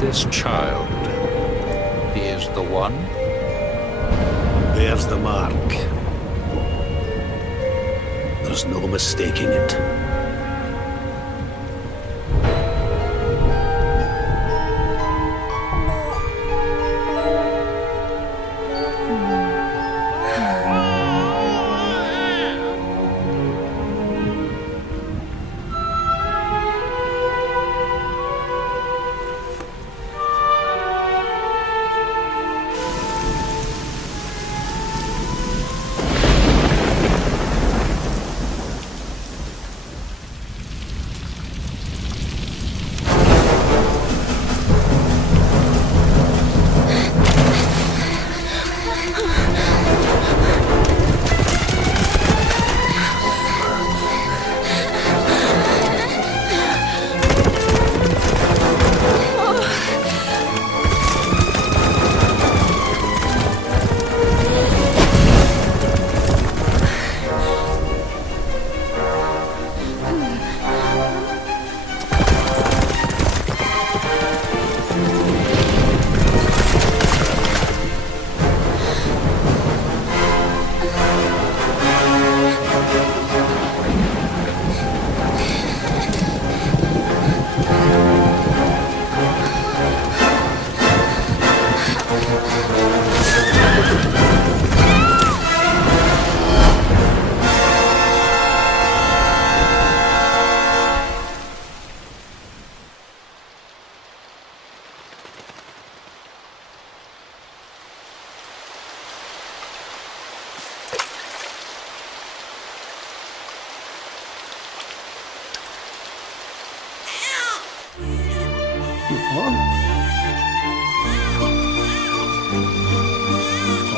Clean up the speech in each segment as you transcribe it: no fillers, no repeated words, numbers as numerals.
This child, he is the one? There's the mark. There's no mistaking it.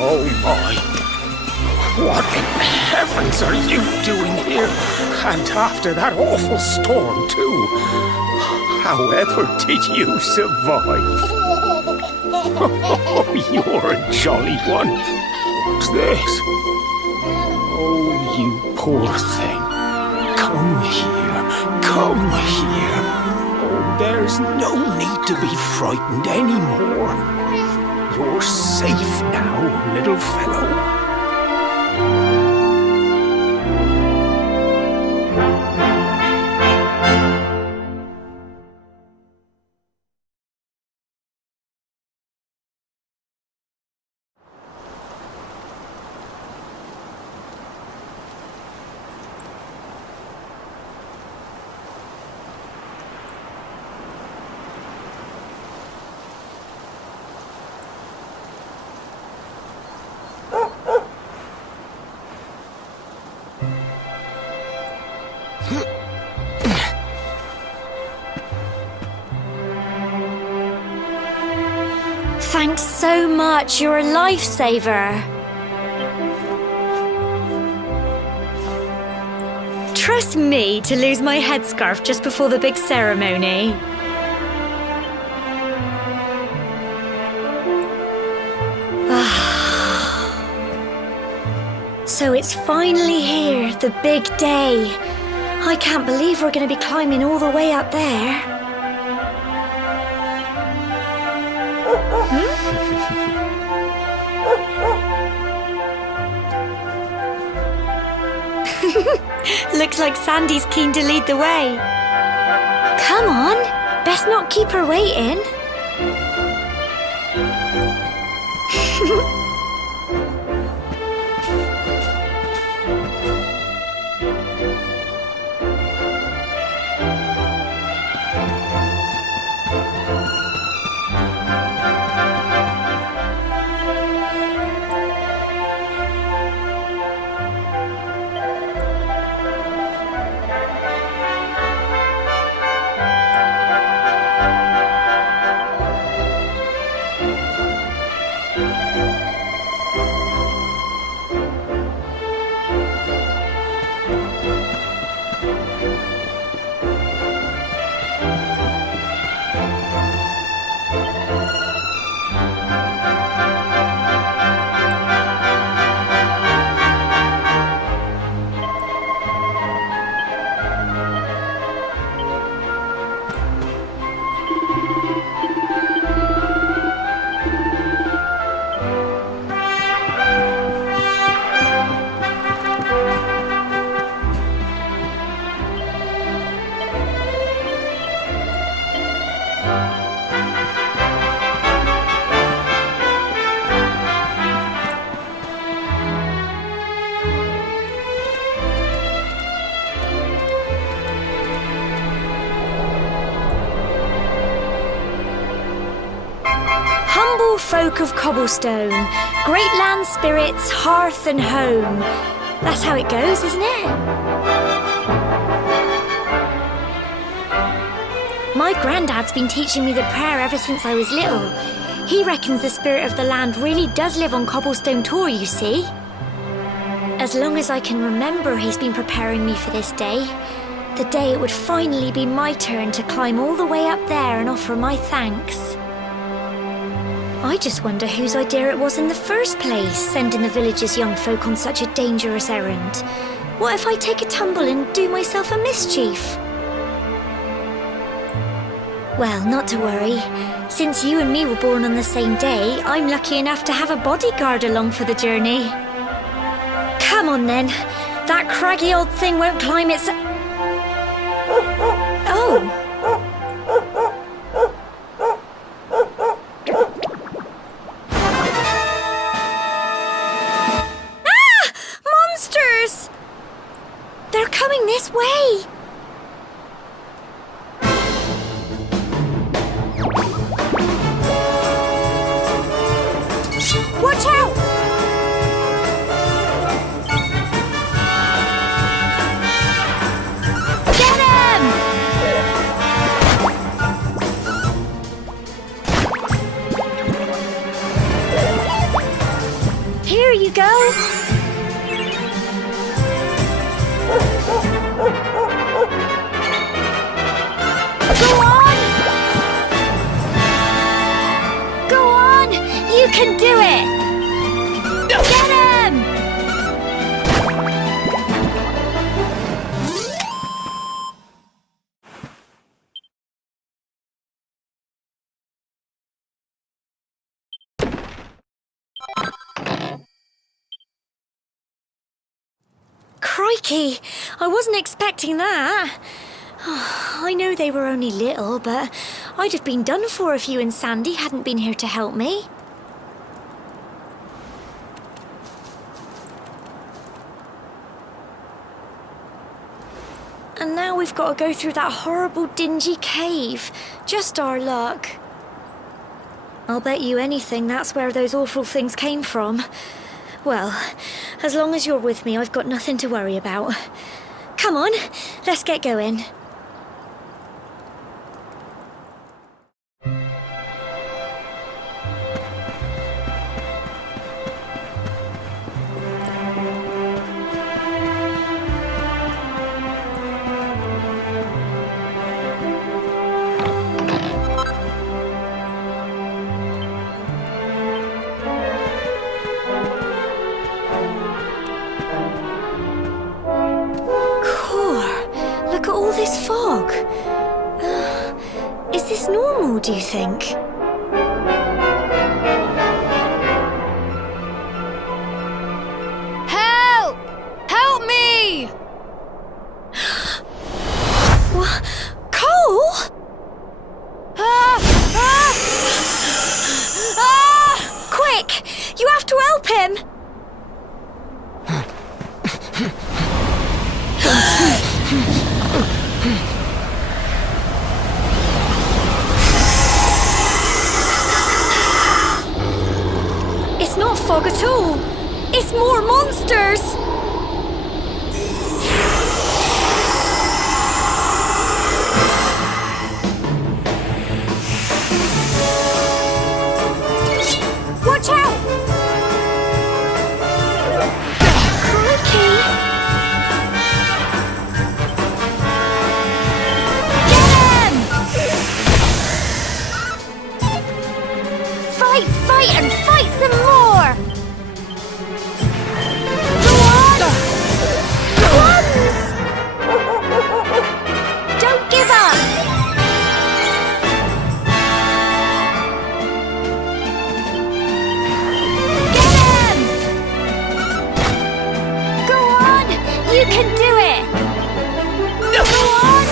Oh my! What in heavens are you doing here? And after that awful storm, too. However did you survive? Oh, you're a jolly one. What's this? Oh, you poor thing. Come here. Come here. Oh, there's no need to be frightened anymore. You're safe now, little fellow. Thanks so much, you're a lifesaver. Trust me to lose my headscarf just before the big ceremony. So it's finally here, the big day. I can't believe we're going to be climbing all the way up there. Looks like Sandy's keen to lead the way. Come on, best not keep her waiting. humble folk of cobblestone, great land spirits, hearth and home. That's how it goes, isn't it? My granddad's been teaching me the prayer ever since I was little. He reckons the spirit of the land really does live on Cobblestone Tor, you see. As long as I can remember, he's been preparing me for this day. The day it would finally be my turn to climb all the way up there and offer my thanks. I just wonder whose idea it was in the first place, sending the village's young folk on such a dangerous errand. What if I take a tumble and do myself a mischief? Well, not to worry. Since you and me were born on the same day, I'm lucky enough to have a bodyguard along for the journey. Come on then. That craggy old thing won't climb its... Oh. Ah! Monsters! They're coming this way. Watch out! Get him! Here you go. Go on! Go on! You can do it! Get him! Crikey! I wasn't expecting that. I know they were only little, but I'd have been done for if you and Sandy hadn't been here to help me. And now we've got to go through that horrible dingy cave. Just our luck. I'll bet you anything that's where those awful things came from. Well, as long as you're with me, I've got nothing to worry about. Come on, let's get going. Look at all this fog. Is this normal, do you think? Help! Help me! What? Cole? Quick! You have to help him! It's not fog at all. It's more monsters. Watch out! Crikey! Get him! Fight, and fight some more! Go on! Guns! Don't give up! Get him! Go on! You can do it! Go on!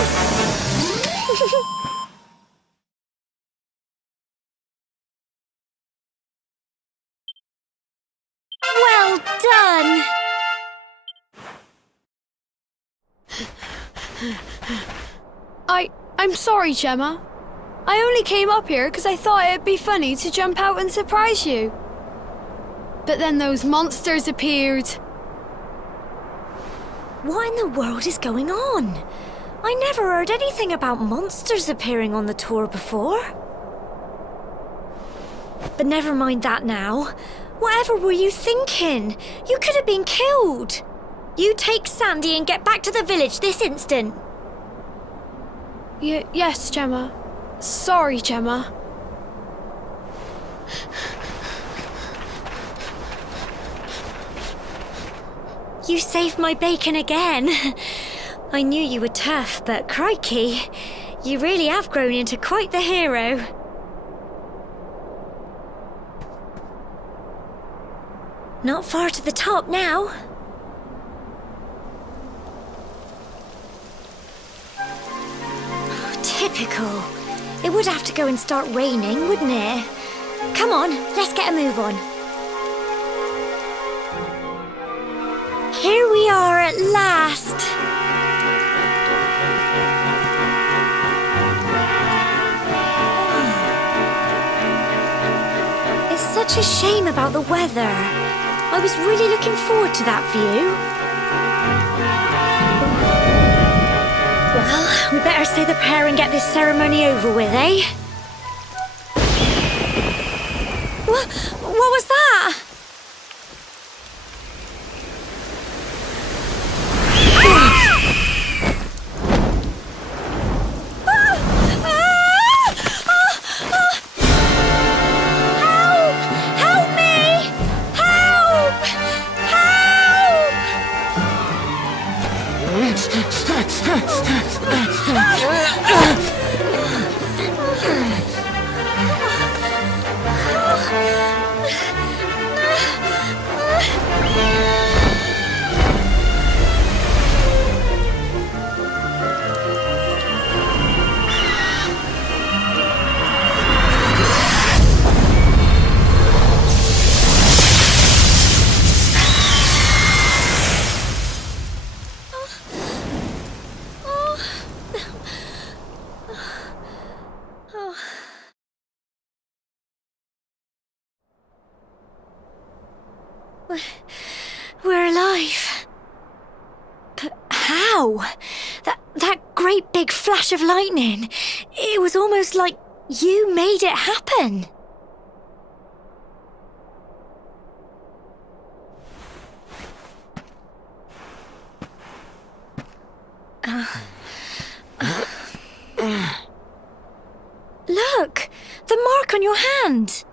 Well done! I'm sorry, Gemma. I only came up here because I thought it'd be funny to jump out and surprise you. But then those monsters appeared. What in the world is going on? I never heard anything about monsters appearing on the tour before. But never mind that now. Whatever were you thinking? You could have been killed. You take Sandy and get back to the village this instant. Yes, Gemma. Sorry, Gemma. You saved my bacon again. I knew you were tough, but crikey, you really have grown into quite the hero. Not far to the top now. Typical. It would have to go and start raining, wouldn't it? Come on, let's get a move on. Here we are at last. It's such a shame about the weather. I was really looking forward to that view. Well, we better say the prayer and get this ceremony over with, eh? What was that? We're alive. But how? That great big flash of lightning. It was almost like you made it happen. Look! The mark on your hand!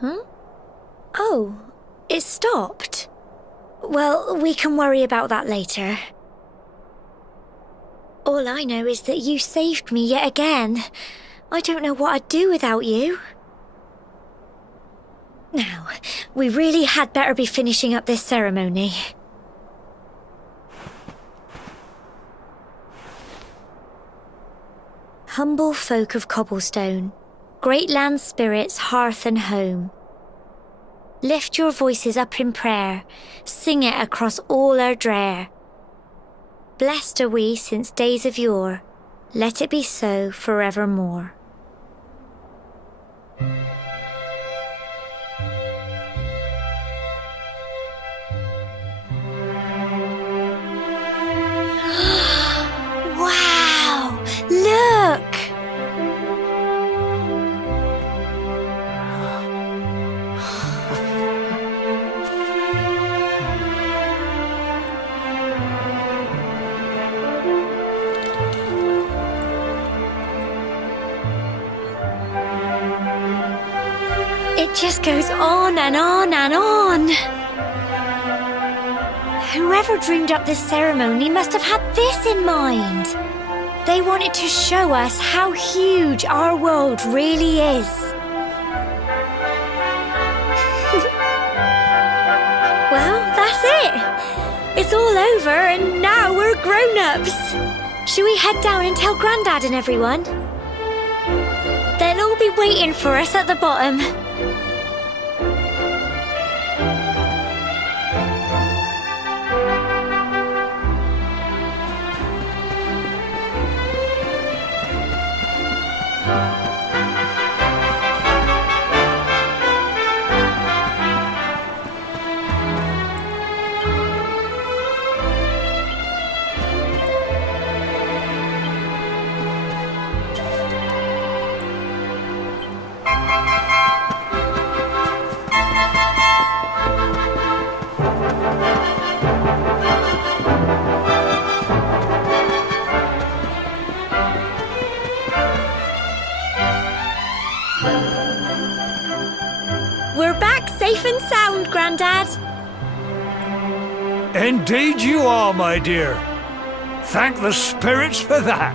Huh? Oh, it stopped. Well, we can worry about that later. All I know is that you saved me yet again. I don't know what I'd do without you. Now, we really had better be finishing up this ceremony. Humble folk of cobblestone, great land spirits, hearth and home. Lift your voices up in prayer, sing it across all our drear. Blessed are we since days of yore, let it be so forevermore. Wow! Look! It just goes on and on and on. Whoever dreamed up this ceremony must have had this in mind. They wanted to show us how huge our world really is. Well, that's it. It's all over and now we're grown-ups. Shall we head down and tell Grandad and everyone? They'll all be waiting for us at the bottom. We're back safe and sound, Grandad. Indeed you are, my dear. Thank the spirits for that.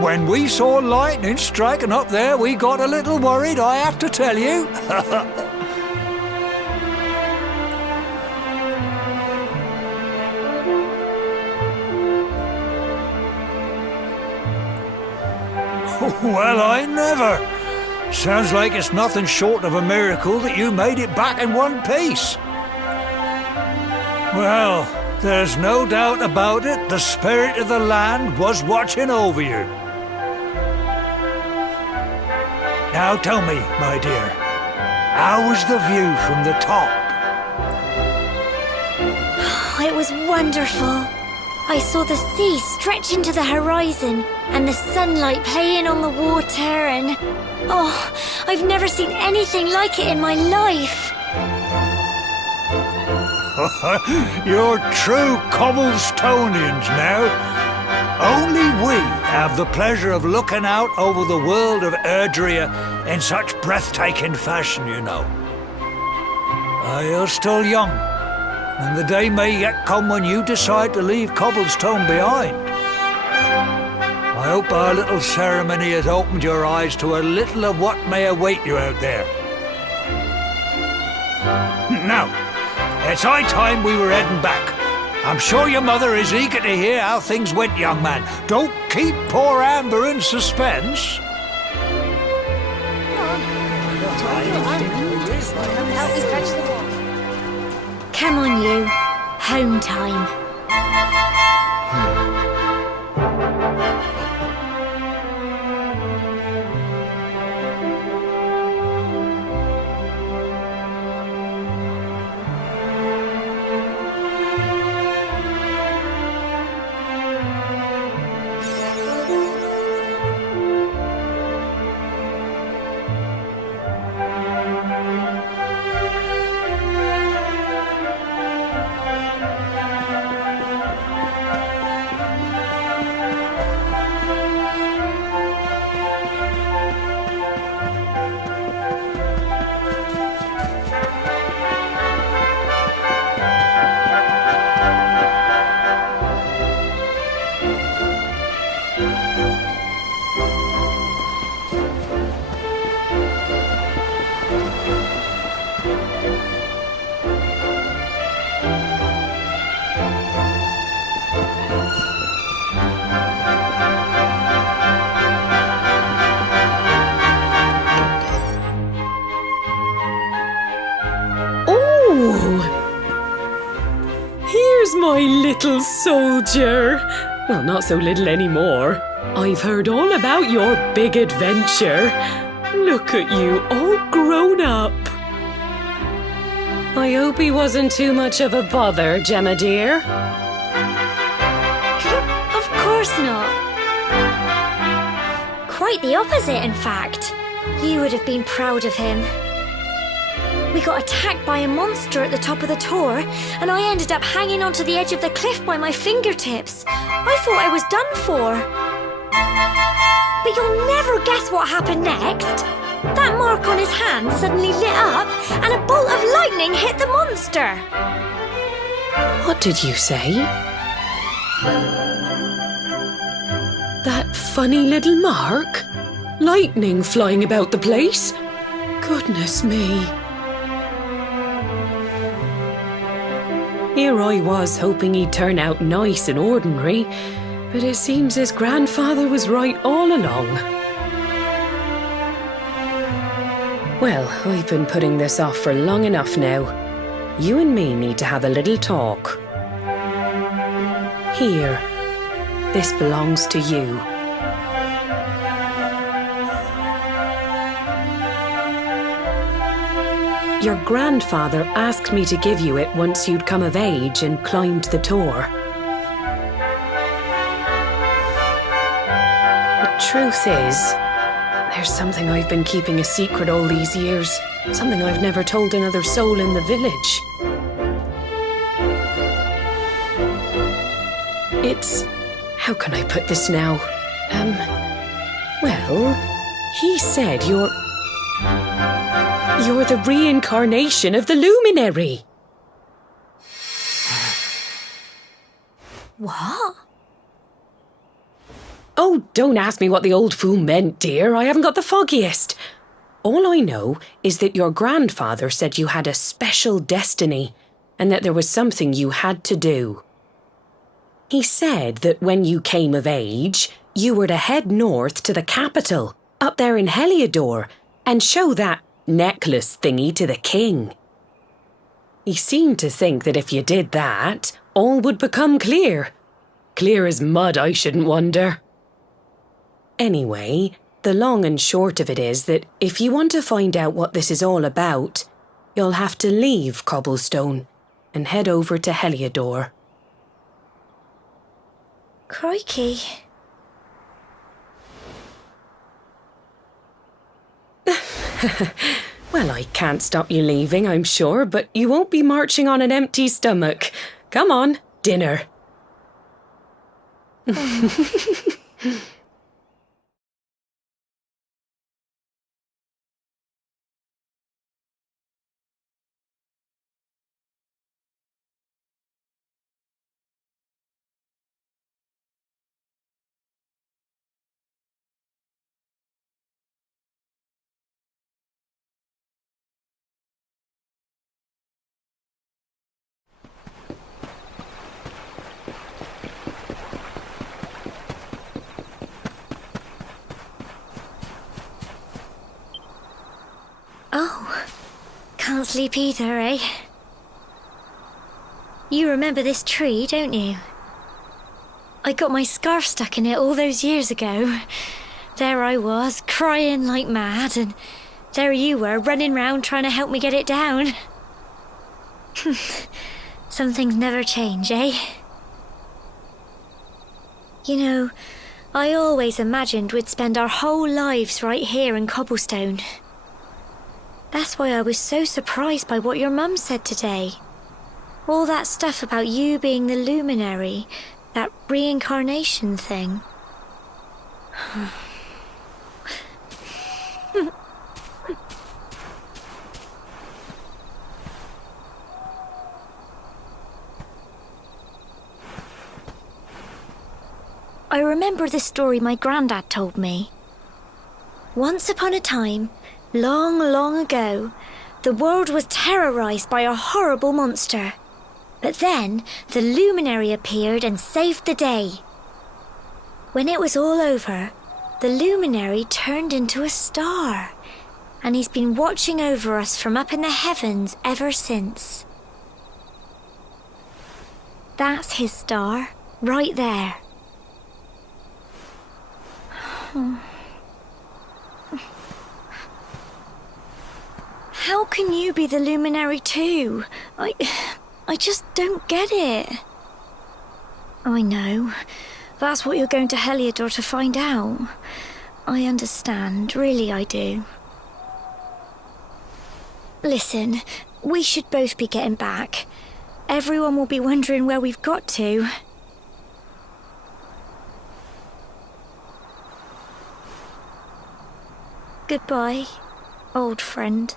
When we saw lightning striking up there, we got a little worried, I have to tell you. Well, I never. Sounds like it's nothing short of a miracle that you made it back in one piece. Well, there's no doubt about it, the spirit of the land was watching over you. Now tell me, my dear, how was the view from the top? It was wonderful. I saw the sea stretch into the horizon and the sunlight playing on the water and... Oh, I've never seen anything like it in my life. You're true Cobblestonians now. Only we have the pleasure of looking out over the world of Erdrea in such breathtaking fashion, you know. You're still young, and the day may yet come when you decide to leave Cobblestone behind. I hope our little ceremony has opened your eyes to a little of what may await you out there. Now, it's high time we were heading back. I'm sure your mother is eager to hear how things went, young man. Don't keep poor Amber in suspense. Come on, you. Home time. Here's my little soldier. Well, not so little anymore. I've heard all about your big adventure. Look at you, all grown up. I hope he wasn't too much of a bother, Gemma dear. Of course not. Quite the opposite, in fact. You would have been proud of him. We got attacked by a monster at the top of the tower, and I ended up hanging onto the edge of the cliff by my fingertips. I thought I was done for. But you'll never guess what happened next. That mark on his hand suddenly lit up, and a bolt of lightning hit the monster. What did you say? That funny little mark? Lightning flying about the place? Goodness me. Here I was hoping he'd turn out nice and ordinary, but it seems his grandfather was right all along. Well, I've been putting this off for long enough now. You and me need to have a little talk. Here, this belongs to you. Your grandfather asked me to give you it once you'd come of age and climbed the tor. The truth is, there's something I've been keeping a secret all these years. Something I've never told another soul in the village. It's... how can I put this now? Well, he said you're the reincarnation of the Luminary. What? Oh, don't ask me what the old fool meant, dear. I haven't got the foggiest. All I know is that your grandfather said you had a special destiny and that there was something you had to do. He said that when you came of age, you were to head north to the capital, up there in Heliodor, and show that necklace thingy to the king. He seemed to think that if you did that, all would become clear. Clear as mud, I shouldn't wonder. Anyway, the long and short of it is that if you want to find out what this is all about, you'll have to leave Cobblestone and head over to Heliodor. Crikey. Well, I can't stop you leaving, I'm sure, but you won't be marching on an empty stomach. Come on, dinner. Oh, can't sleep either, eh? You remember this tree, don't you? I got my scarf stuck in it all those years ago. There I was, crying like mad, and there you were, running round trying to help me get it down. Some things never change, eh? You know, I always imagined we'd spend our whole lives right here in Cobblestone. That's why I was so surprised by what your mum said today. All that stuff about you being the Luminary, that reincarnation thing. I remember the story my granddad told me. Once upon a time, long, long ago, the world was terrorized by a horrible monster. But then, the Luminary appeared and saved the day. When it was all over, the Luminary turned into a star, and he's been watching over us from up in the heavens ever since. That's his star, right there. How can you be the Luminary too? I just don't get it. I know. That's what you're going to Heliodor to find out. I understand, really I do. Listen, we should both be getting back. Everyone will be wondering where we've got to. Goodbye, old friend.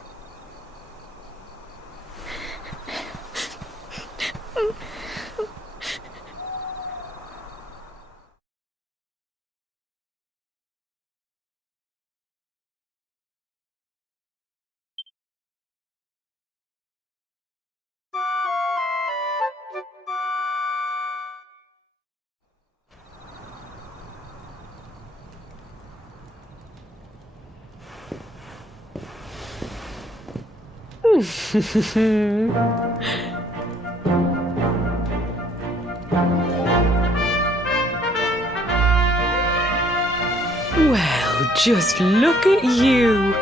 Well, just look at you.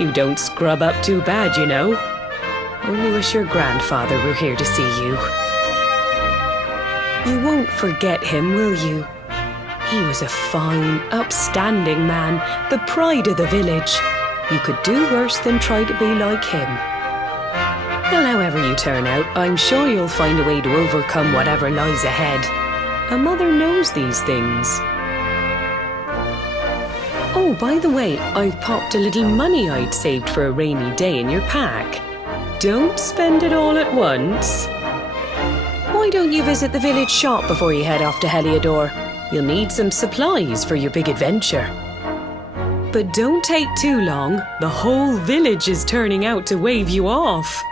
You don't scrub up too bad, you know. Only wish your grandfather were here to see you. You won't forget him, will you? He was a fine, upstanding man, the pride of the village. You could do worse than try to be like him. Well, however you turn out, I'm sure you'll find a way to overcome whatever lies ahead. A mother knows these things. Oh, by the way, I've popped a little money I'd saved for a rainy day in your pack. Don't spend it all at once. Why don't you visit the village shop before you head off to Heliodor? You'll need some supplies for your big adventure. But don't take too long. The whole village is turning out to wave you off.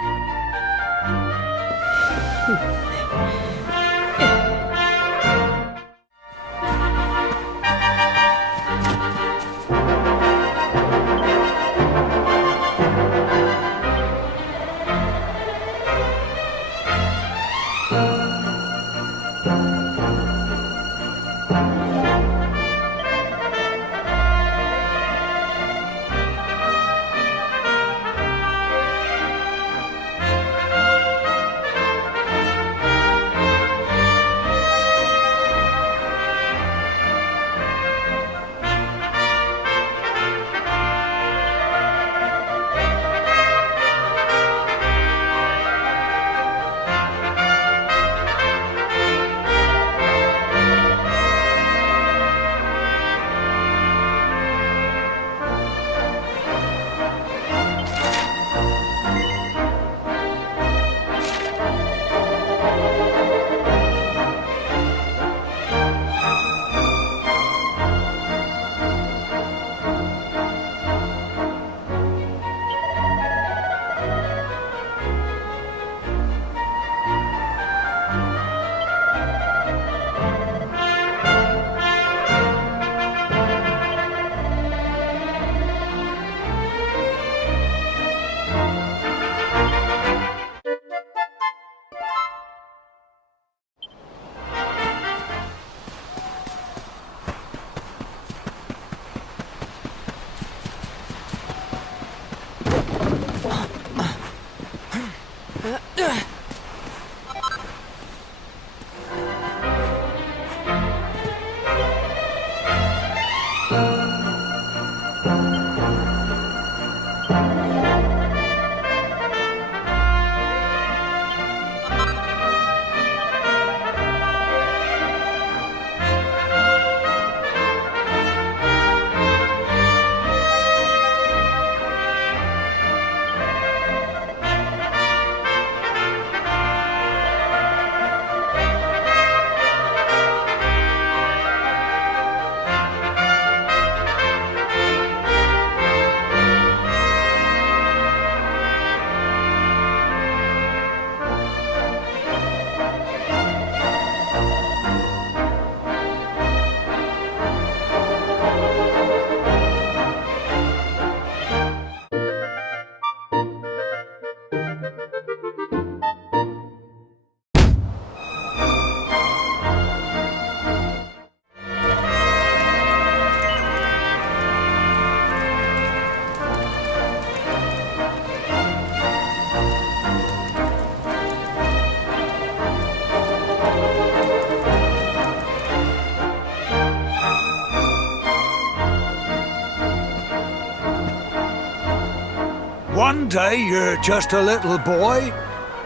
One day you're just a little boy,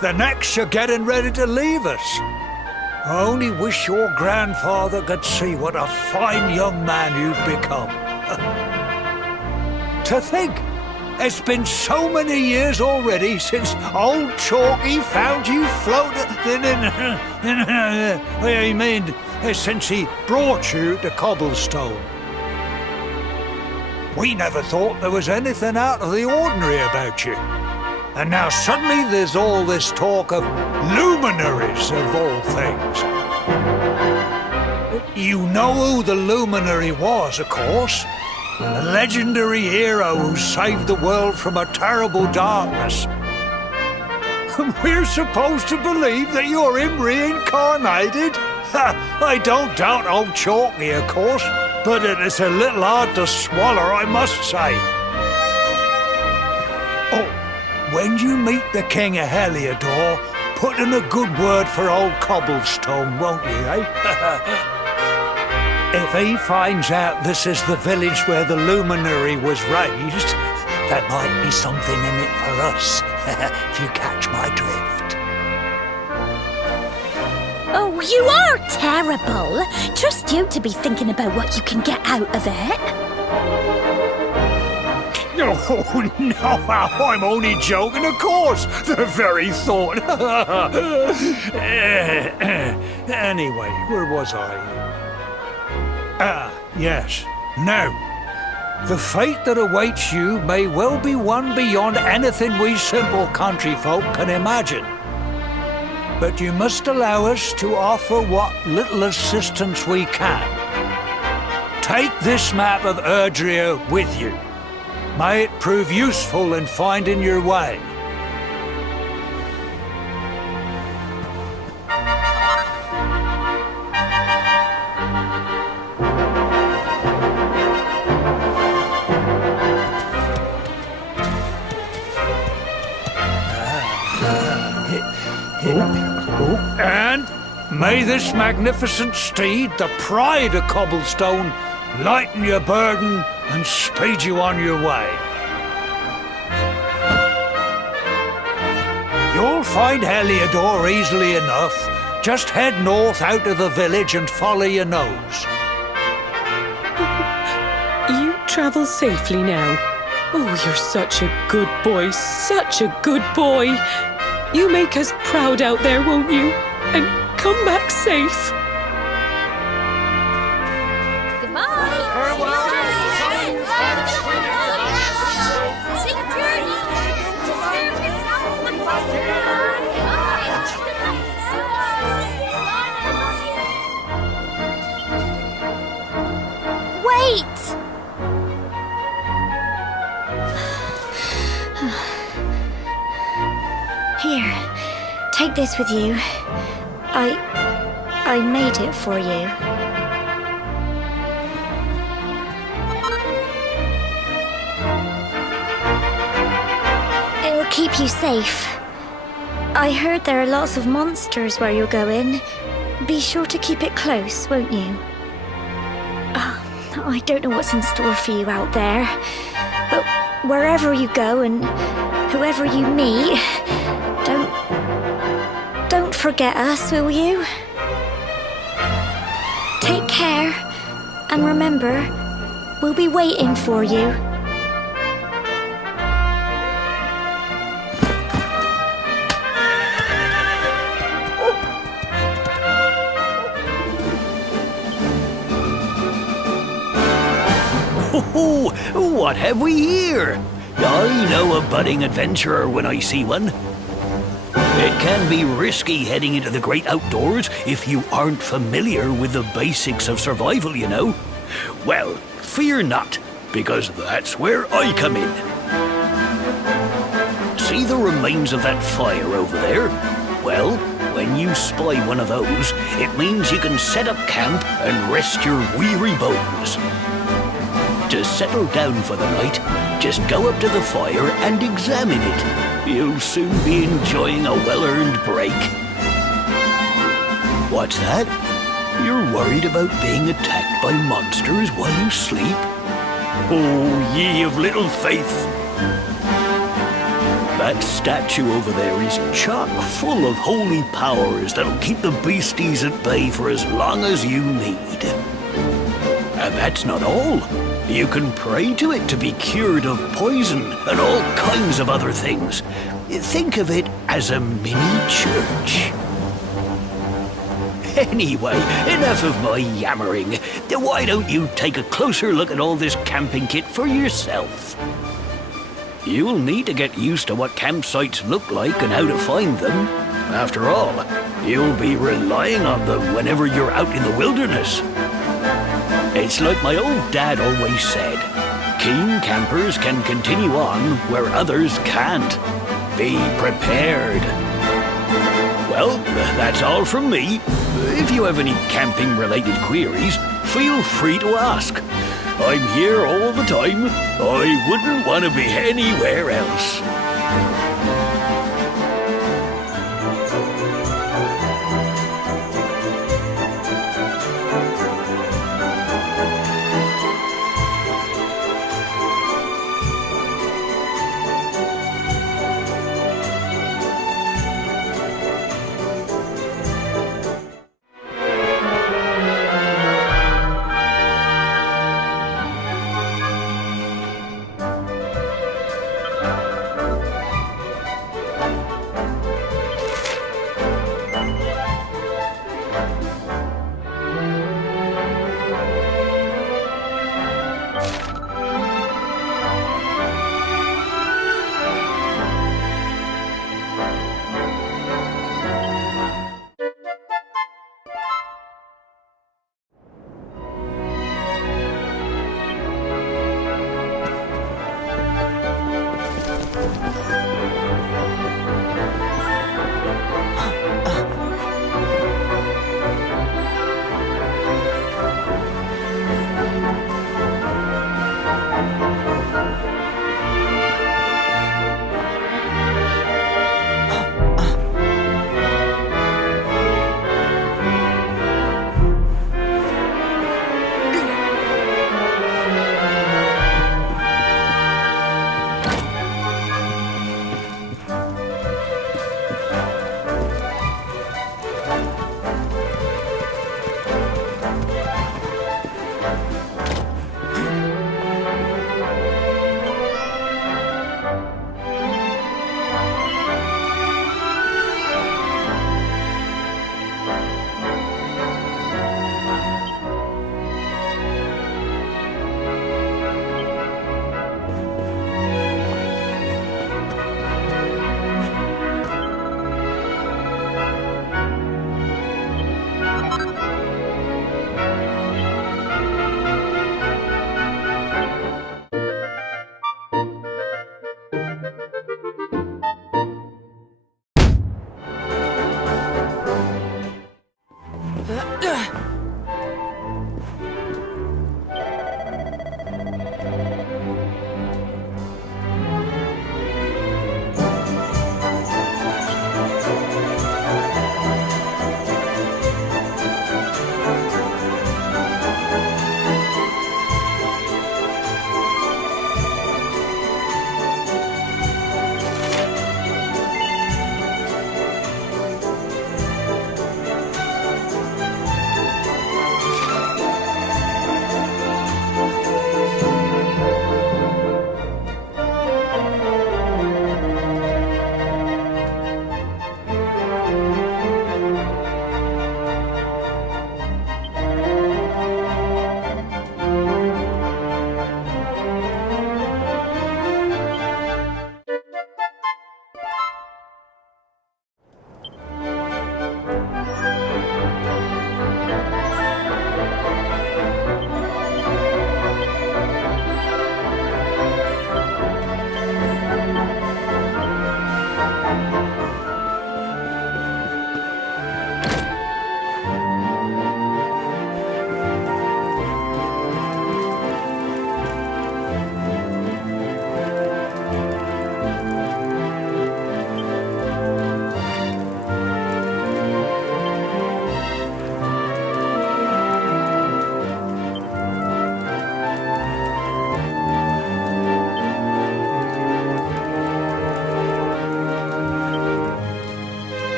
the next you're getting ready to leave us. I only wish your grandfather could see what a fine young man you've become. To think, it's been so many years already since old Chalky found you floating since he brought you to Cobblestone. We never thought there was anything out of the ordinary about you. And now suddenly there's all this talk of luminaries of all things. You know who the Luminary was, of course. A legendary hero who saved the world from a terrible darkness. And we're supposed to believe that you're him reincarnated? I don't doubt old Chalky, of course, but it is a little hard to swallow, I must say. Oh, when you meet the King of Heliodor, put in a good word for old Cobblestone, won't you, eh? If he finds out this is the village where the Luminary was raised, there might be something in it for us, if you catch my drift. Oh, you are terrible. Trust you to be thinking about what you can get out of it. Oh, no, I'm only joking, of course. The very thought. Anyway, where was I? Ah, yes. Now, the fate that awaits you may well be one beyond anything we simple country folk can imagine. But you must allow us to offer what little assistance we can. Take this map of Erdrea with you. May it prove useful in finding your way. And may this magnificent steed, the pride of Cobblestone, lighten your burden and speed you on your way. You'll find Heliodor easily enough. Just head north out of the village and follow your nose. You travel safely now. Oh, you're such a good boy, such a good boy. You make us proud out there, won't you? And come back safe. Wait! Here, take this with you. I made it for you. It'll keep you safe. I heard there are lots of monsters where you're going. Be sure to keep it close, won't you? I don't know what's in store for you out there, but wherever you go and whoever you meet, don't forget us, will you? Take care, and remember, we'll be waiting for you. Oh, what have we here? I know a budding adventurer when I see one. It can be risky heading into the great outdoors if you aren't familiar with the basics of survival, you know. Well, fear not, because that's where I come in. See the remains of that fire over there? Well, when you spy one of those, it means you can set up camp and rest your weary bones. To settle down for the night, just go up to the fire and examine it. You'll soon be enjoying a well-earned break. What's that? You're worried about being attacked by monsters while you sleep? Oh, ye of little faith! That statue over there is chock full of holy powers that'll keep the beasties at bay for as long as you need. And that's not all. You can pray to it to be cured of poison and all kinds of other things. Think of it as a mini church. Anyway, enough of my yammering. Why don't you take a closer look at all this camping kit for yourself? You'll need to get used to what campsites look like and how to find them. After all, you'll be relying on them whenever you're out in the wilderness. It's like my old dad always said, keen campers can continue on where others can't. Be prepared. Well, that's all from me. If you have any camping-related queries, feel free to ask. I'm here all the time. I wouldn't want to be anywhere else.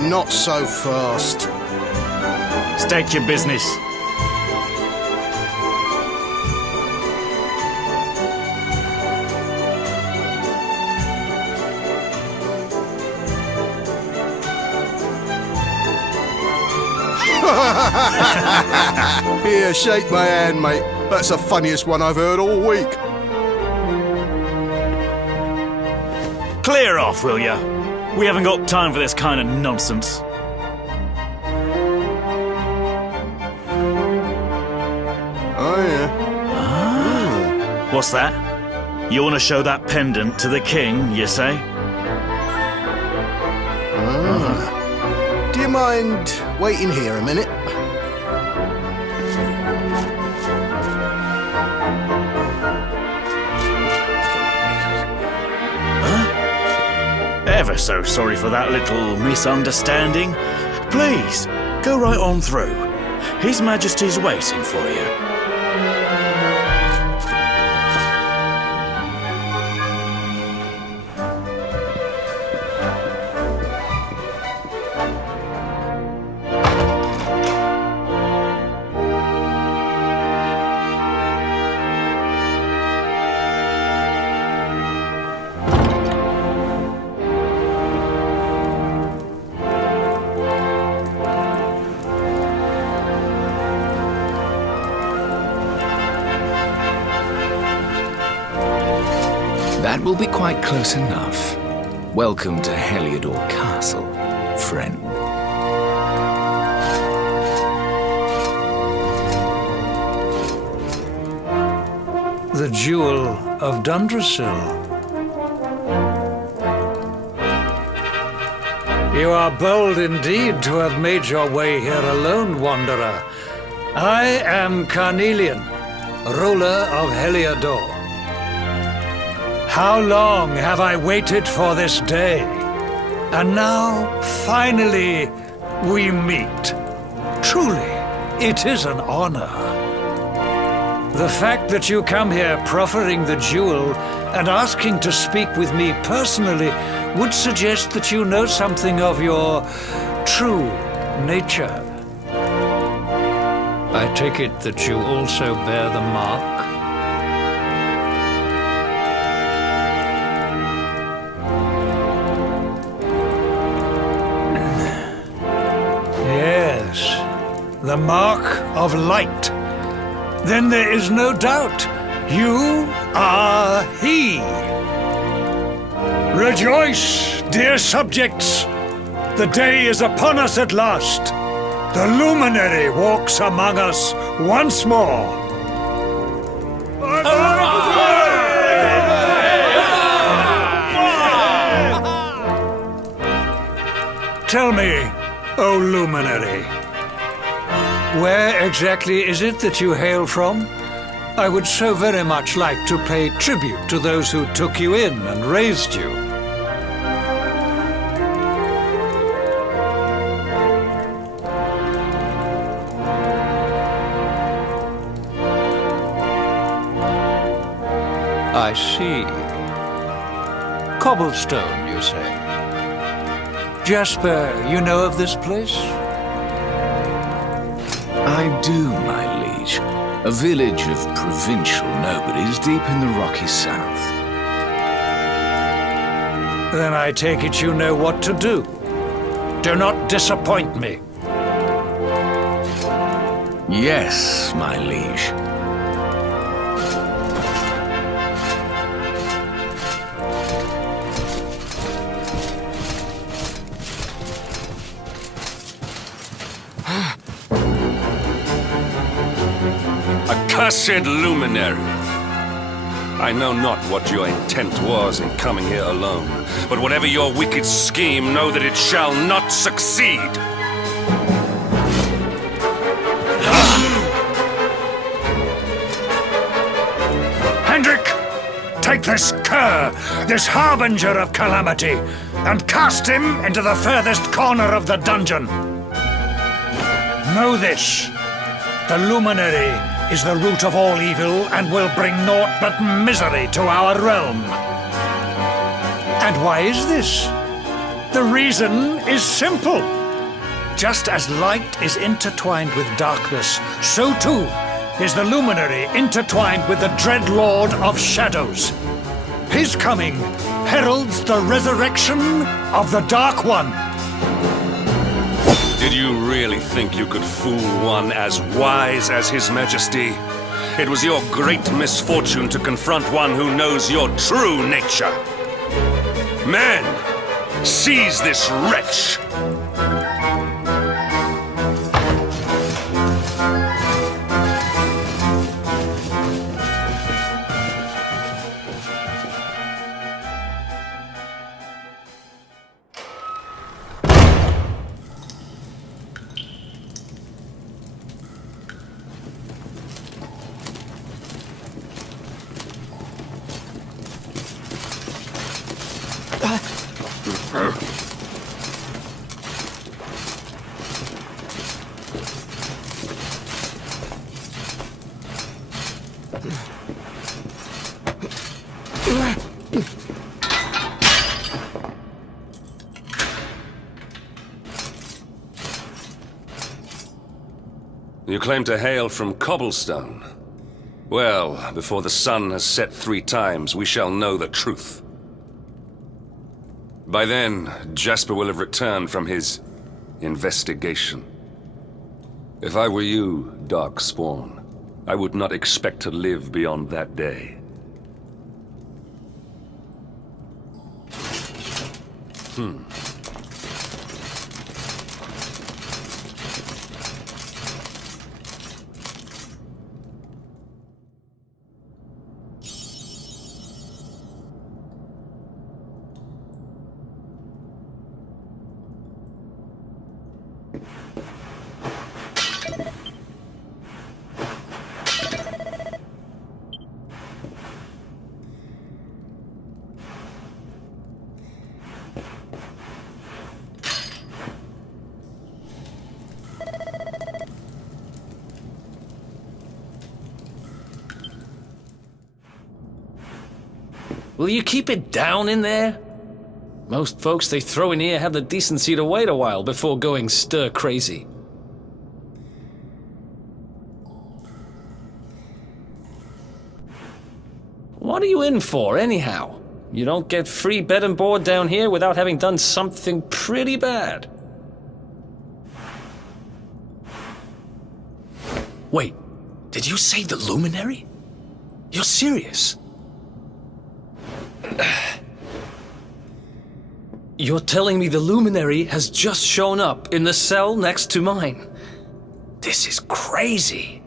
Not so fast. State your business. Here, shake my hand, mate. That's the funniest one I've heard all week. Clear off, will ya? We haven't got time for this kind of nonsense. Oh, yeah. What's that? You want to show that pendant to the king, you say? Do you mind waiting here a minute? Ever so sorry for that little misunderstanding. Please, go right on through. His Majesty's waiting for you. That will be quite close enough. Welcome to Heliodor Castle, friend. The Jewel of Dundrasil. You are bold indeed to have made your way here alone, Wanderer. I am Carnelian, ruler of Heliodor. How long have I waited for this day? And now, finally, we meet. Truly, it is an honor. The fact that you come here proffering the jewel and asking to speak with me personally would suggest that you know something of your true nature. I take it that you also bear the mark? Yes, the mark of light. Then there is no doubt, you are he. Rejoice, dear subjects! The day is upon us at last. The Luminary walks among us once more. Tell me, O Luminary, where exactly is it that you hail from? I would so very much like to pay tribute to those who took you in and raised you. I see. Cobblestone, you say? Jasper, you know of this place? I do, my liege. A village of provincial nobodies deep in the rocky south. Then I take it you know what to do. Do not disappoint me. Yes, my liege. Accursed Luminary! I know not what your intent was in coming here alone, but whatever your wicked scheme, know that it shall not succeed! Hendrik! Take this cur, this harbinger of calamity, and cast him into the furthest corner of the dungeon. Know this. The Luminary is the root of all evil and will bring naught but misery to our realm. And why is this? The reason is simple. Just as light is intertwined with darkness, so too is the Luminary intertwined with the dread Lord of Shadows. His coming heralds the resurrection of the Dark One. Did you really think you could fool one as wise as His Majesty? It was your great misfortune to confront one who knows your true nature. Men, seize this wretch! You claim to hail from Cobblestone. Well, before the sun has set 3 times, we shall know the truth. By then, Jasper will have returned from his investigation. If I were you, Darkspawn, I would not expect to live beyond that day. Will you keep it down in there? Most folks they throw in here have the decency to wait a while before going stir crazy. What are you in for, anyhow? You don't get free bed and board down here without having done something pretty bad. Wait, did you say the Luminary? You're serious? You're telling me the Luminary has just shown up in the cell next to mine? This is crazy.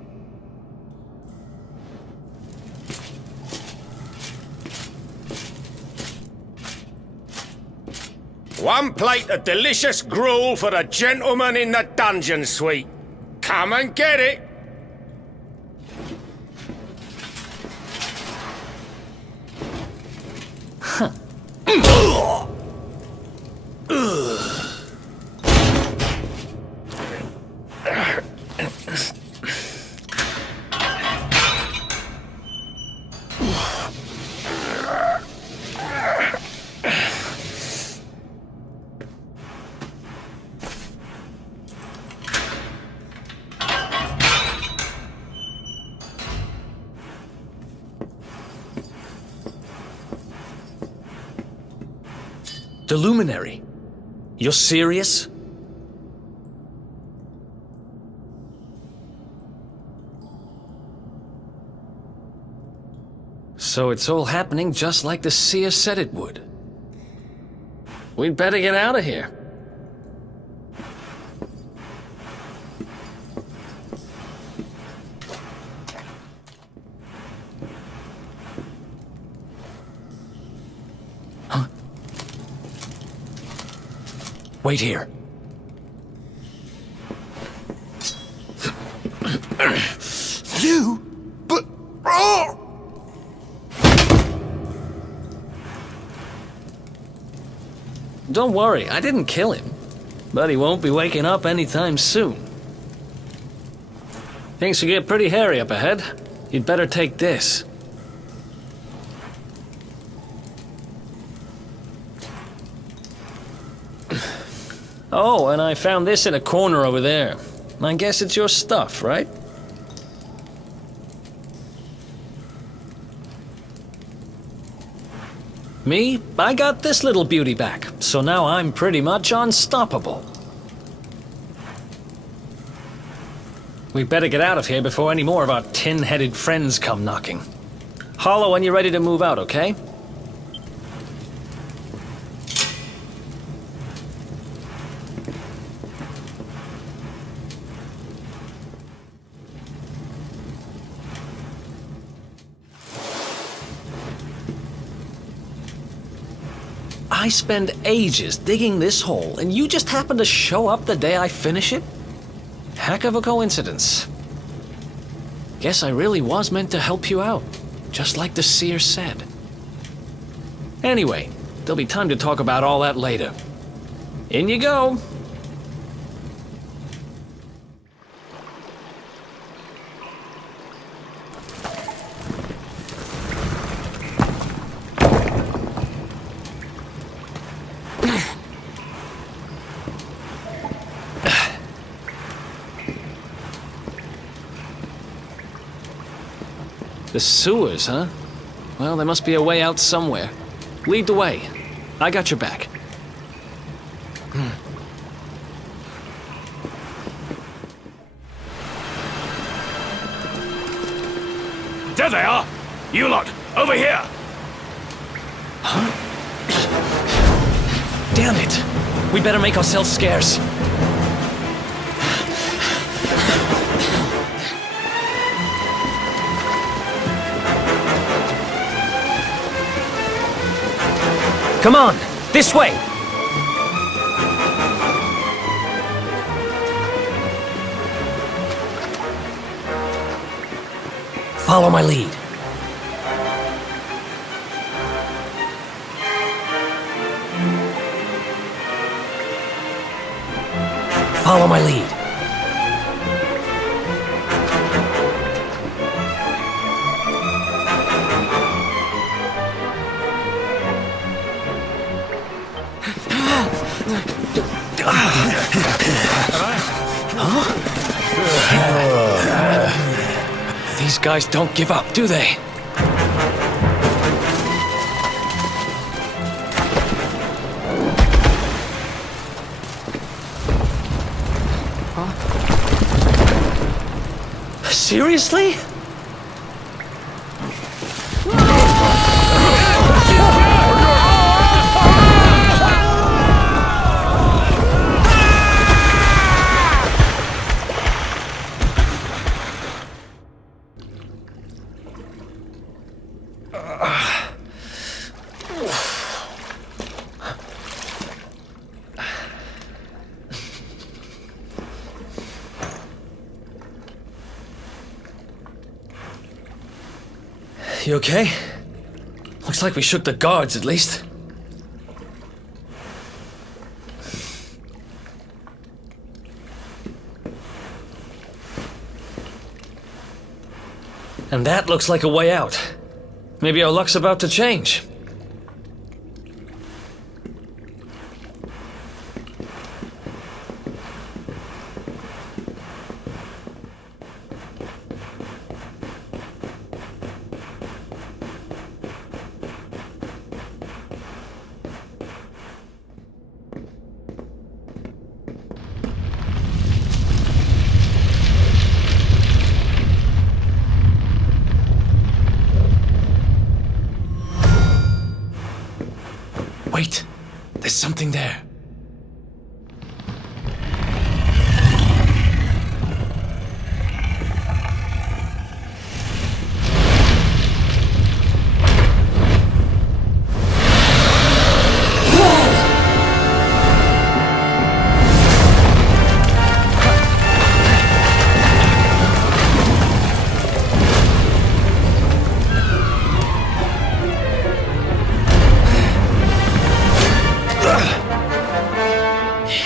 One plate of delicious gruel for the gentleman in the dungeon suite. Come and get it. The Luminary? You're serious? So it's all happening just like the seer said it would. We'd better get out of here. Wait here. You? But... Oh! Don't worry, I didn't kill him. But he won't be waking up anytime soon. Things will get pretty hairy up ahead. You'd better take this. Oh, and I found this in a corner over there. I guess it's your stuff, right? Me, I got this little beauty back, so now I'm pretty much unstoppable. We better get out of here before any more of our tin-headed friends come knocking. Holler when you're ready to move out, okay? I spend ages digging this hole, and you just happen to show up the day I finish it? Heck of a coincidence. Guess I really was meant to help you out, just like the seer said. Anyway, there'll be time to talk about all that later. In you go. The sewers, huh? Well, there must be a way out somewhere. Lead the way. I got your back. There they are! You lot, over here! Huh? Damn it! We better make ourselves scarce. Come on, this way! Follow my lead. Follow my lead. These guys don't give up, do they? Seriously? You okay? Looks like we shook the guards, at least. And that looks like a way out. Maybe our luck's about to change. Wait, there's something there.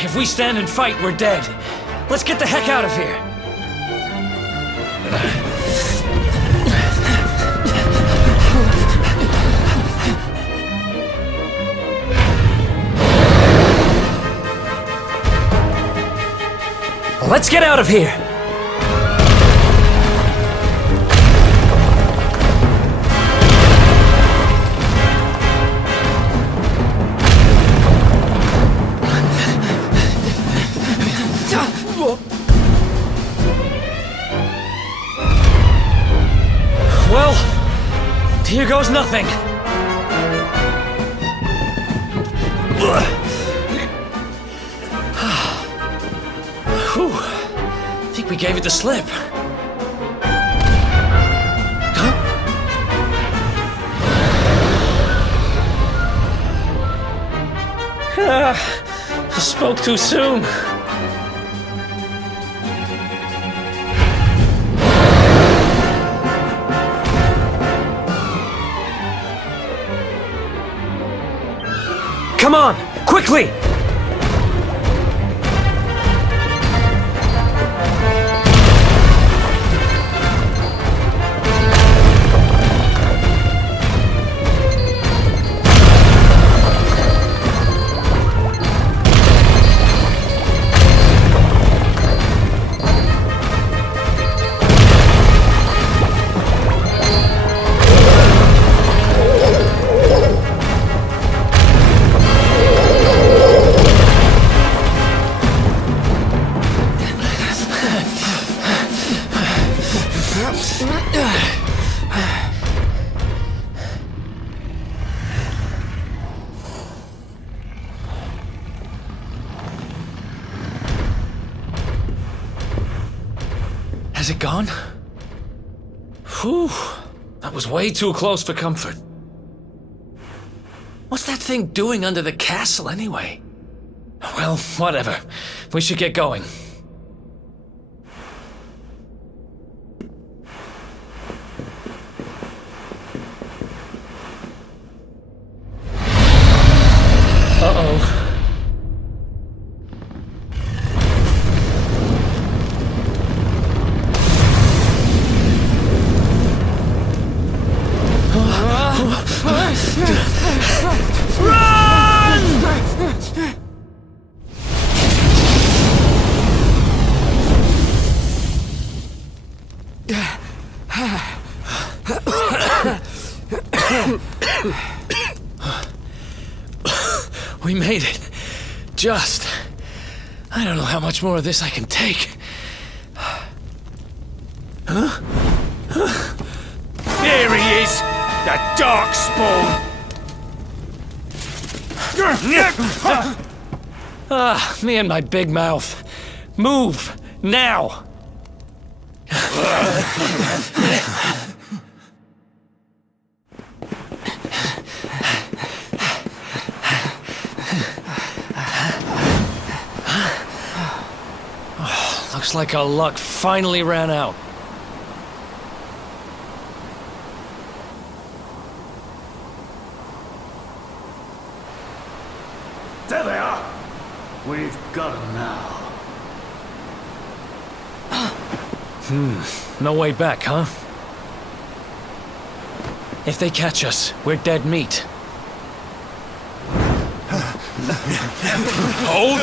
If we stand and fight, we're dead. Let's get the heck out of here. Let's get out of here! Well, here goes nothing. Whew. I think we gave it the slip. Huh? I spoke too soon. Come on, quickly! Has it gone? Whew. That was way too close for comfort. What's that thing doing under the castle anyway? Well, whatever. We should get going. Uh-oh. We made it. Just. I don't know how much more of this I can take. Huh? There he is! The Darkspawn! Ah, me and my big mouth. Move, now! Looks like our luck finally ran out. There they are. We've got them now. No way back, huh? If they catch us, we're dead meat. Hold!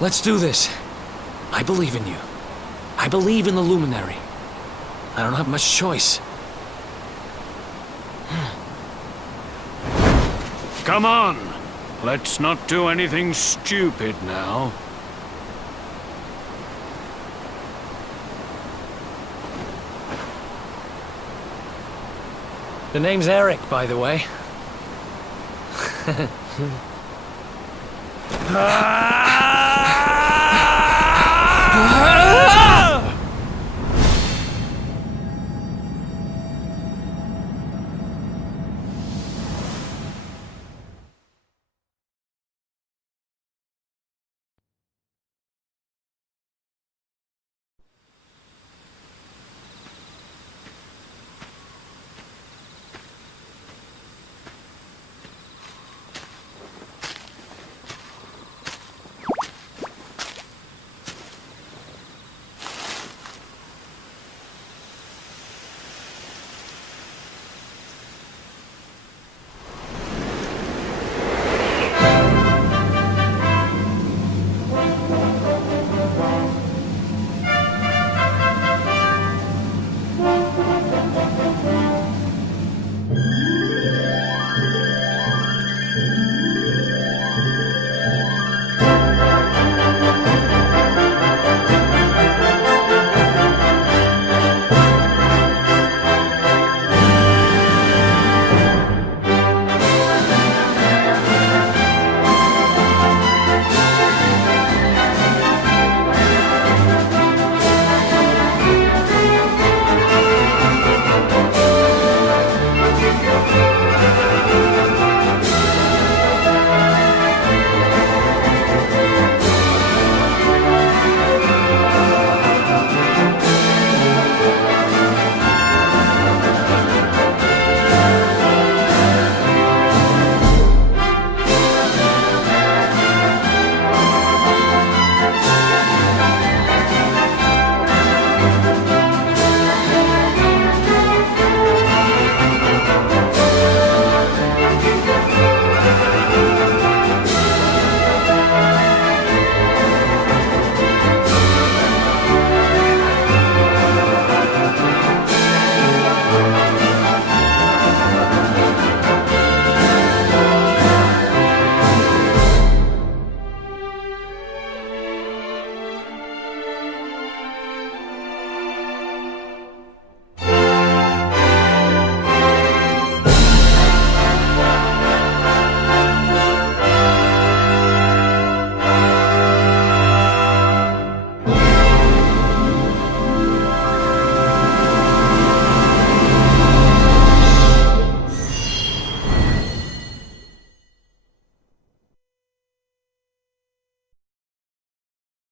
Let's do this. I believe in you. I believe in the Luminary. I don't have much choice. Come on. Let's not do anything stupid now. The name's Eric, by the way. Ah!